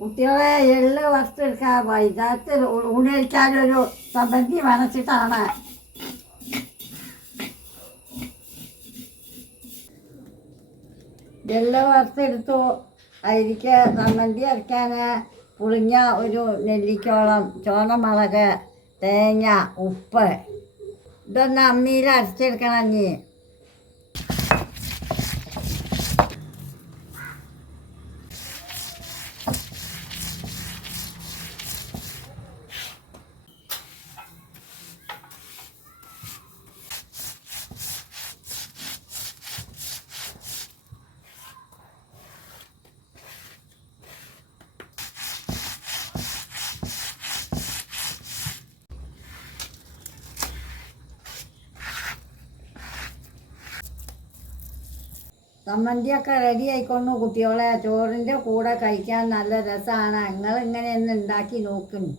കുട്ടികളെ എള്ള് വറുത്തെടുക്കാൻ വൈകുന്നേരത്ത് ഊണ് കഴിക്കാനൊരു സംബന്ധി മനസ്സിട്ടാണ്. എള്ള് വറുത്തെടുത്തു. അതിലേക്ക് സംബന്ധി അരയ്ക്കാൻ പുളിഞ്ഞ ഒരു നെല്ലിക്കോളം, ചുവന്നമുളക്, തേങ്ങ, ഉപ്പ് ഇതൊന്ന് അമ്മിയിൽ അരച്ചെടുക്കണം. ഇനി സമ്മന്തിയൊക്കെ റെഡി ആയിക്കൊണ്ടു. കുട്ടികളെ ചോറിൻ്റെ കൂടെ കഴിക്കാൻ നല്ല രസമാണ്. നിങ്ങൾ ഇങ്ങനെയൊന്ന് ഉണ്ടാക്കി നോക്കുന്നു.